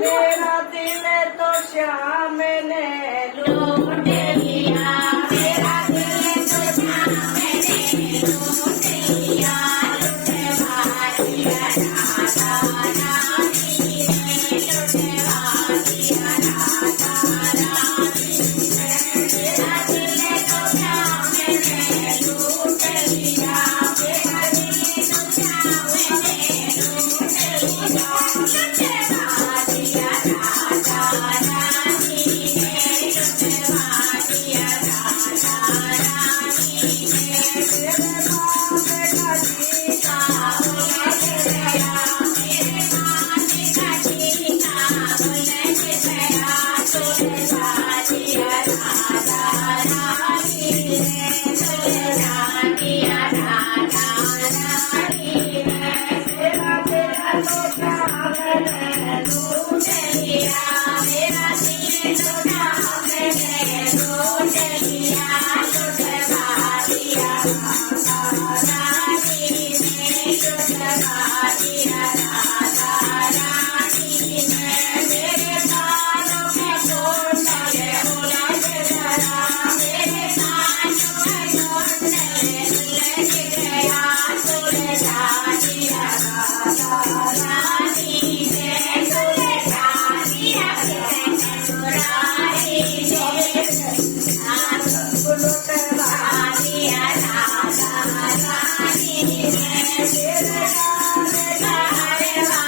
मेरा दिल तो श्याम ने लूट लिया, मेरा दिल तो श्याम ने लूट लिया, लुटवा दिया राधा रानी ने, लुटवा दिया राधा रानी ने, मेरा दिल तो श्याम ने लूट लिया, मेरा दिल तो श्याम ने लूट लिया, लुटवा दिया राधा रानी ने, लुटवा दिया राधा रानी ने, मेरे बाप का जीता उलझ गया, मेरे बाप का जीता उलझ गया, तुलझा दिया राधा रानी ने, तुलझा दिया राधा रानी ने, मेरा दिल तो श्याम ने लूट लिया, मेरा दिल तो श्याम ने लूट लिया, लुटवा दिया राधा रानी ने, लुटवा दिया राधा रानी ने, मेरे कानों में घोंसले उलझ गया, मेरे कानों में घोंसले उलझ गया, तुलझा दिया राधा रानी ने, तुलझा दिया मुरारी ने, लुटवा दिया राधा रानी ने, मेरे कान का हरवा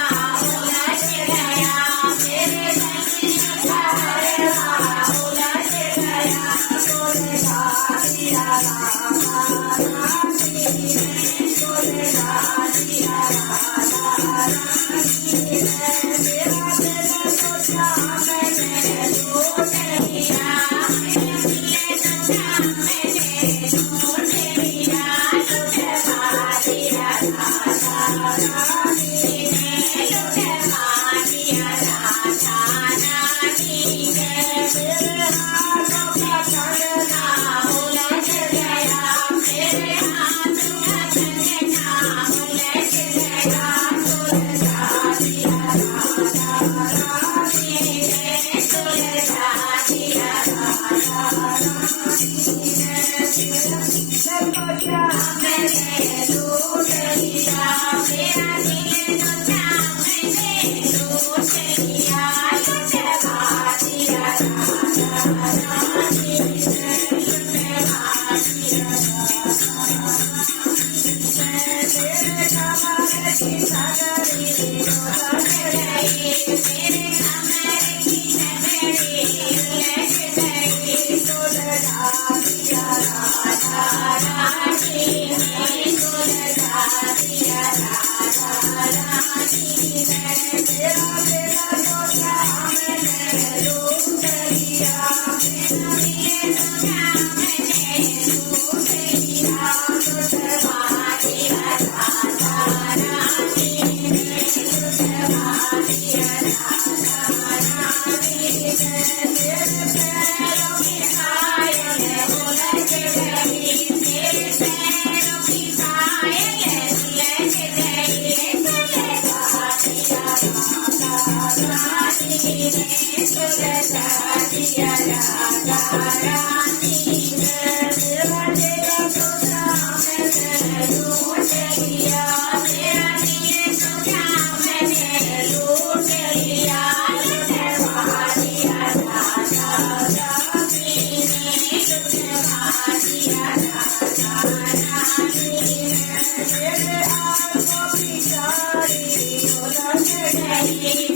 उलझ गया, मेरे दिल का हरवा उलझ गया, तुलझा दिया राधा रानी ने, तुलझा दिया राधा रानी ने, मेरा दिल तो श्याम ने लूट लिया, मेरा दिल तो श्याम ने लूट लिया, लुटवा दिया राधा रानी ने, लुटवा दिया राधा रानी ने, मेरे हाथों का कंगना उलझ गया, मेरे हाथों का कंगना उलझ गया, तुलझा दिया राधा रानी ने, तुलझा दिया राधा रानी ने, मेरा दिल तो श्याम ने लूट लिया, मेरा दिल तो श्याम ने लूट लिया, लुटवा दिया राधा रानी ने, लुटवा दिया राधा रानी ने, मेरे कमर की नगरी उलझ गई, मेरे कमर की नगरी उलझ गई, तुलझा दिया राधा रानी ने, तुलझा दिया राधा रानी ने, मेरा दिल तो श्याम ने लूट लिया, मेरा दिल तो श्याम ने लूट लिया, लुटवा दिया राधा रानी ने, लुटवा दिया राधा रानी ने, मेरे पैरों की पायल उलझ गई, मेरे पैरों की पायल उलझ गई, तुलझा दिया राधा रानी ने, तुलझा दिया राधा रानी ने, मेरा दिल तो श्याम ने लूट लिया, मेरा दिल तो श्याम ने लूट लिया, लुटवा दिया राधा रानी ने, लुटवा दिया राधा रानी ने, मेरे आंखों की चारी उलझ गई,